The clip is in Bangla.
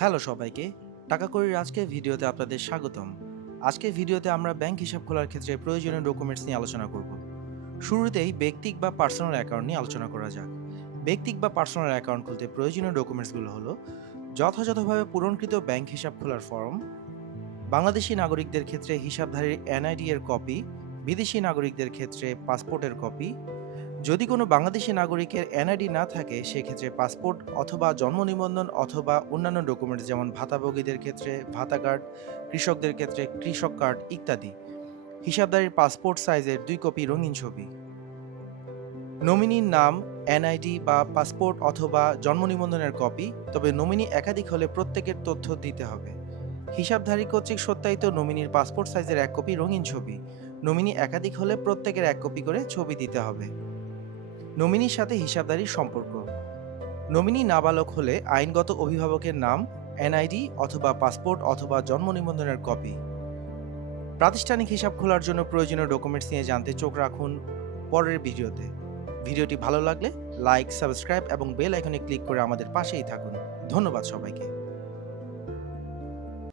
হ্যালো সবাইকে টাকা করির আজকের ভিডিওতে আপনাদের স্বাগতম। আজকের ভিডিওতে আমরা ব্যাংক হিসাব খোলার ক্ষেত্রে প্রয়োজনীয় ডকুমেন্টস নিয়ে আলোচনা করব। শুরুতেই ব্যক্তিক বা পার্সোনাল অ্যাকাউন্ট নিয়ে আলোচনা করা যাক। ব্যক্তিক বা পার্সোনাল অ্যাকাউন্ট খুলতে প্রয়োজনীয় ডকুমেন্টসগুলো হলো, যথাযথভাবে পূরণকৃত ব্যাংক হিসাব খোলার ফর্ম, বাংলাদেশি নাগরিকদের ক্ষেত্রে হিসাবধারীর এনআইডি এর কপি, বিদেশি নাগরিকদের ক্ষেত্রে পাসপোর্টের কপি যদি কোনো বাংলাদেশি নাগরিকের এনআইডি না থাকে, সেক্ষেত্রে পাসপোর্ট অথবা জন্ম নিবন্ধন অথবা অন্যান্য ডকুমেন্টস যেমন ভাতাভোগীদের ক্ষেত্রে ভাতা কার্ড, কৃষকদের ক্ষেত্রে কৃষক কার্ড ইত্যাদি। হিসাবদারির পাসপোর্ট সাইজের দুই কপি রঙিন ছবি। নমিনির নাম, এনআইডি বা পাসপোর্ট অথবা জন্ম নিবন্ধনের কপি, তবে নমিনি একাধিক হলে প্রত্যেকের তথ্য দিতে হবে। হিসাবধারী কর্তৃক সত্যায়িত নমিনির পাসপোর্ট সাইজের এক কপি রঙিন ছবি। নমিনি একাধিক হলে প্রত্যেকের এক কপি করে ছবি দিতে হবে। নমিনির সাথে হিসাবদারির সম্পর্ক। নমিনি নাবালক হলে আইনগত অভিভাবকের নাম, এনআইডি অথবা পাসপোর্ট অথবা জন্ম নিবন্ধনের কপি। প্রাতিষ্ঠানিক হিসাব খোলার জন্য প্রয়োজনীয় ডকুমেন্টস নিয়ে জানতে চোখ রাখুন পরের ভিডিওতে। ভিডিওটি ভালো লাগলে লাইক, সাবস্ক্রাইব এবং বেল আইকনে ক্লিক করে আমাদের পাশেই থাকুন। ধন্যবাদ সবাইকে।